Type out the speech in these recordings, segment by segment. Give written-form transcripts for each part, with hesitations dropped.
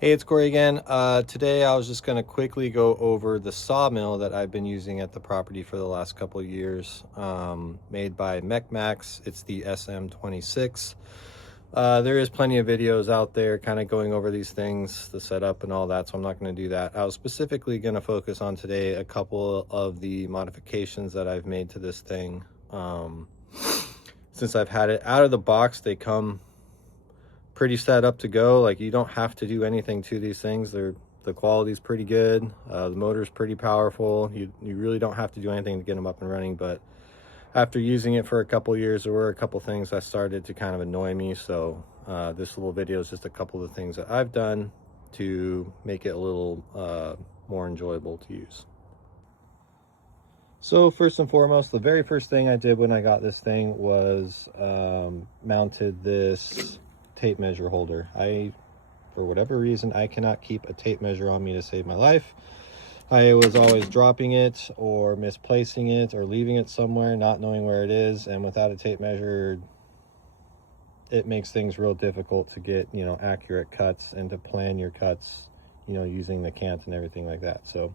Hey, it's Corey again. Today I was just going to quickly go over the sawmill that I've been using at the property for the last couple of years, made by Mechmaxx. It's the SM-26. There is plenty of videos out there kind of going over these things, the setup and all that, so I'm not going to do that. I was specifically going to focus on today a couple of the modifications that I've made to this thing. Since I've had it out of the box, they come pretty set up to go. Like, you don't have to do anything to these things. The quality's pretty good. The motor's pretty powerful. You really don't have to do anything to get them up and running. But after using it for a couple years, there were a couple things that started to kind of annoy me. So this little video is just a couple of the things that I've done to make it a little more enjoyable to use. So first and foremost, the very first thing I did when I got this thing was mounted this tape measure holder. For whatever reason, I cannot keep a tape measure on me to save my life. I was always dropping it or misplacing it or leaving it somewhere, not knowing where it is, and without a tape measure, it makes things real difficult to get, accurate cuts and to plan your cuts, using the cant and everything like that. So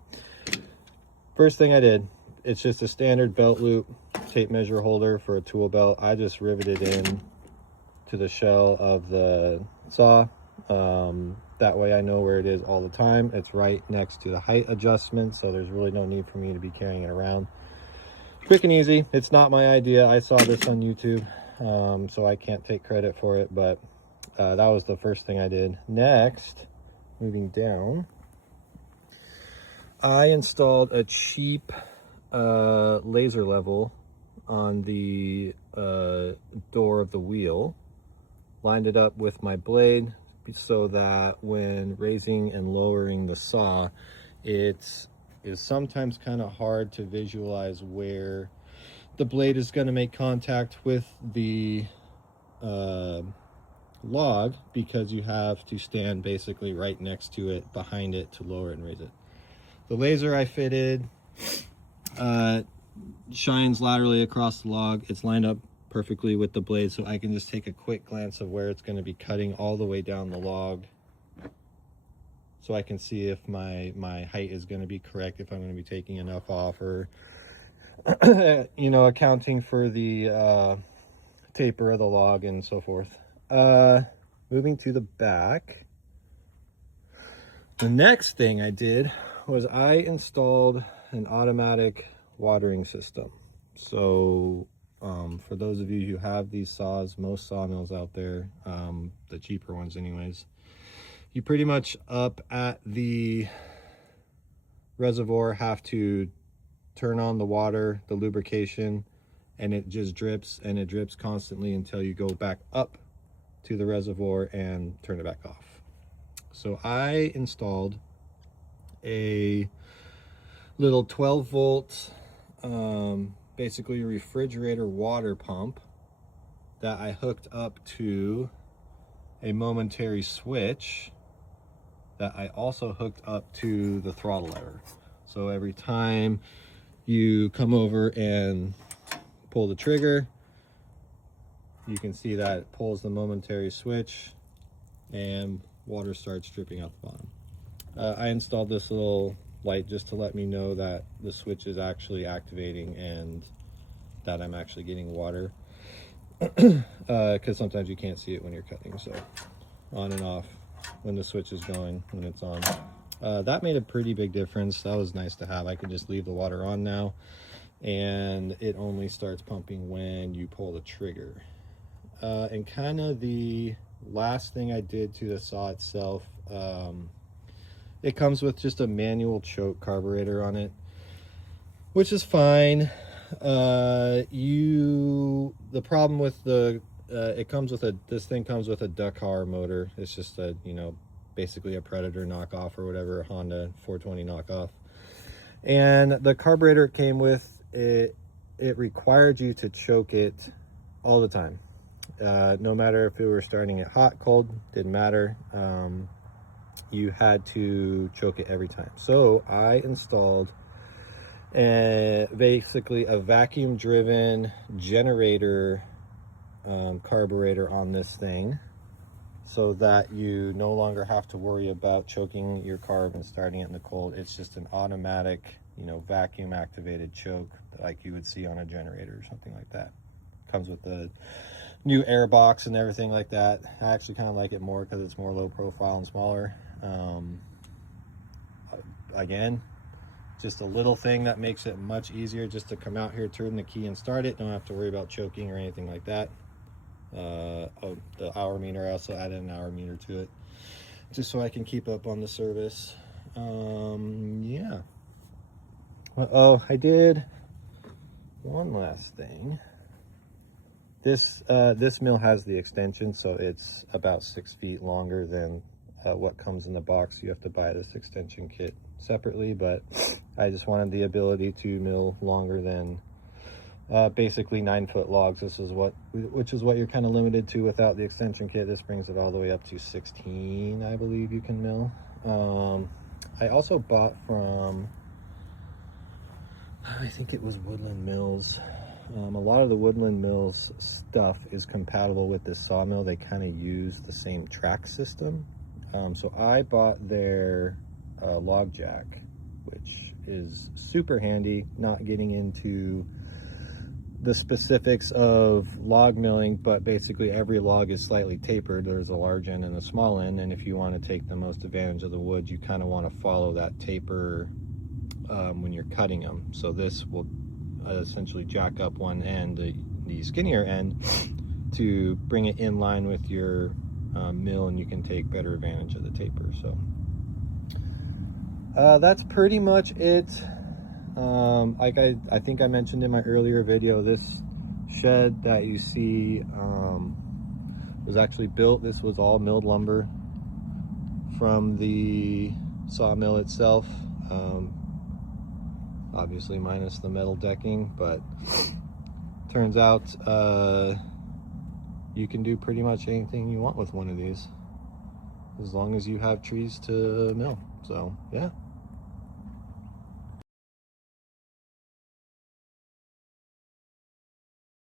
first thing I did, it's just a standard belt loop tape measure holder for a tool belt. I just riveted in to the shell of the saw. That way I know where it is all the time. It's right next to the height adjustment, so there's really no need for me to be carrying it around. Quick and easy. It's not my idea. I saw this on YouTube, so I can't take credit for it, but that was the first thing I did. Next, moving down, I installed a cheap laser level on the door of the wheel, lined it up with my blade so that when raising and lowering the saw, it is sometimes kind of hard to visualize where the blade is going to make contact with the log, because you have to stand basically right next to it, behind it, to lower it and raise it. The laser I fitted shines laterally across the log. It's lined up perfectly with the blade, so I can just take a quick glance of where it's going to be cutting all the way down the log, so I can see if my height is going to be correct, if I'm going to be taking enough off, or accounting for the taper of the log and so forth. Moving to the back, the next thing I did was I installed an automatic watering system. So for those of you who have these saws, most sawmills out there, the cheaper ones anyways, you pretty much up at the reservoir have to turn on the water, the lubrication, and it just drips, and it drips constantly until you go back up to the reservoir and turn it back off. So I installed a little 12 volt basically a refrigerator water pump that I hooked up to a momentary switch that I also hooked up to the throttle lever. So every time you come over and pull the trigger, you can see that it pulls the momentary switch and water starts dripping out the bottom. I installed this little light just to let me know that the switch is actually activating and that I'm actually getting water, because sometimes you can't see it when you're cutting. So on and off when the switch is going, when it's on. That made a pretty big difference. That was nice to have. I could just leave the water on now, and it only starts pumping when you pull the trigger. And kind of the last thing I did to the saw itself, it comes with just a manual choke carburetor on it, which is fine. The problem with this thing comes with a Dakar motor. It's just a, basically a Predator knockoff or whatever, a Honda 420 knockoff. And the carburetor it came with, it required you to choke it all the time. No matter if it were starting it hot, cold, didn't matter. You had to choke it every time. So I installed basically a vacuum driven generator carburetor on this thing, so that you no longer have to worry about choking your carb and starting it in the cold. It's just an automatic, you know, vacuum activated choke like you would see on a generator or something like that. Comes with the new air box and everything like that. I actually kind of like it more because it's more low profile and smaller. Again, just a little thing that makes it much easier just to come out here, turn the key and start it. Don't have to worry about choking or anything like that. Oh, the hour meter, I also added an hour meter to it just so I can keep up on the service. Yeah. Well, oh, I did one last thing. This mill has the extension, so it's about 6 feet longer than what comes in the box. You have to buy this extension kit separately, but I just wanted the ability to mill longer than basically 9-foot logs. Which is what you're kind of limited to without the extension kit. This brings it all the way up to 16, I believe you can mill. I also bought from, I think it was Woodland Mills. A lot of the Woodland Mills stuff is compatible with this Sawmill. They kind of use the same track system. So I bought their log jack, which is super handy. Not getting into the specifics of log milling, but basically every log is slightly tapered. There's a large end and a small end, and if you want to take the most advantage of the wood, you kind of want to follow that taper when you're cutting them. So this will essentially jack up one end, the skinnier end, to bring it in line with your mill, and you can take better advantage of the taper. So that's pretty much it. Like I think I mentioned in my earlier video, this shed that you see was actually built. This was all milled lumber from the sawmill itself, obviously minus the metal decking, but turns out you can do pretty much anything you want with one of these as long as you have trees to mill. So yeah.